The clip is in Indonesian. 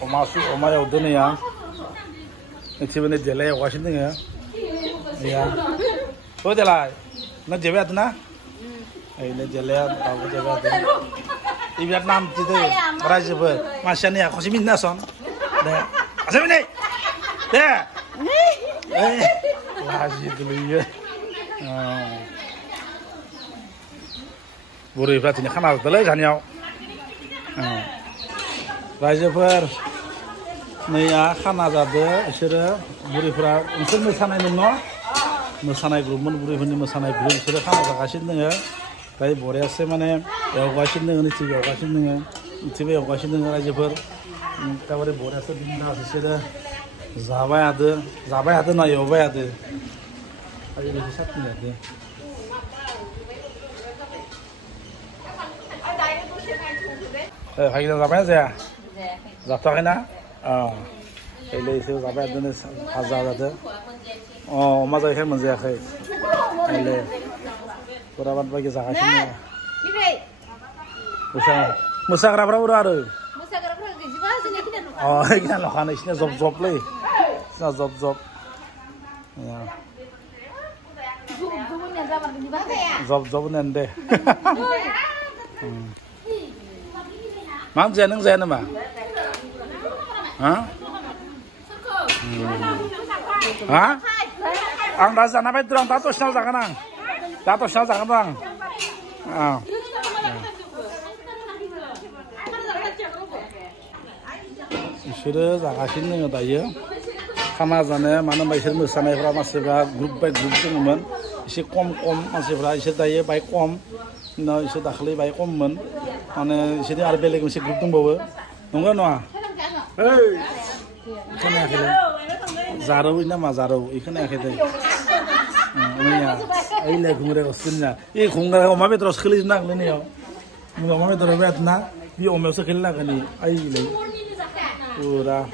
Oma eवदों ya. Coba nih jelek wasin deh ya. Iya. Oh jelek. Nah jelek tuh na? Ini jelek, aku jelek tuh. Di Vietnam itu raja ber. Masya nih aku sih minta son. Deh. Asal ini. Deh. Raja dulu ya. Buru berarti nih kenal dulu kan ya. Raja ber. Nih ya kan ada istilahnya buriफ्रा उनसोर मोसानाय दङ मोसानाय ग्रुपमोन बुरैफोरनि मोसानाय ग्रुप बिसोरो खाना जागासिनो दङ दायो बरियासो माने एवगासिनो दङ निथिबो एवगासिनो दङ निथिबो एवगासिनो दङ रायजोफोर एखेबारे बरियासो बिन्दास बिसोरो जाबाय हादो ना एवबाय हादो आरो बिदि साखिनो हादो भागिना जाबाय जाया जाथ'वाखैना Ini itu sampai ada azal ada. Oh, masa ikan menjaga. Ini kurang bagi zakat ini. Musa kerap ada. Oh, ini loh kan isinya zob leh. Isinya zob. Ya. Zob nende. Mang jeneng nama? Hah? Hah? Ang dasar apa itu? Ang tato snel jangan ang. Tato snel jangan bang. Sudah zakasin nih katanya. Karena zane mana masih musanai pra masih pra grup by grup tuh men. Isi kom masih pra isi tanya by kom. Nah isi dakhli by kom men. Mana isi ini ada belik masih grup tuh bawa. Nunggu noah. Hey. Kena akhirnya. Zaro ini mah Zaro, ikan akhirnya. Ini ya, ini lagi ngurek osinnya. Ini ngurek omah terus kelis nak ini ya. Ngurek omah terus berat nak, dia omah usah kelis nak ini. Ini, udah.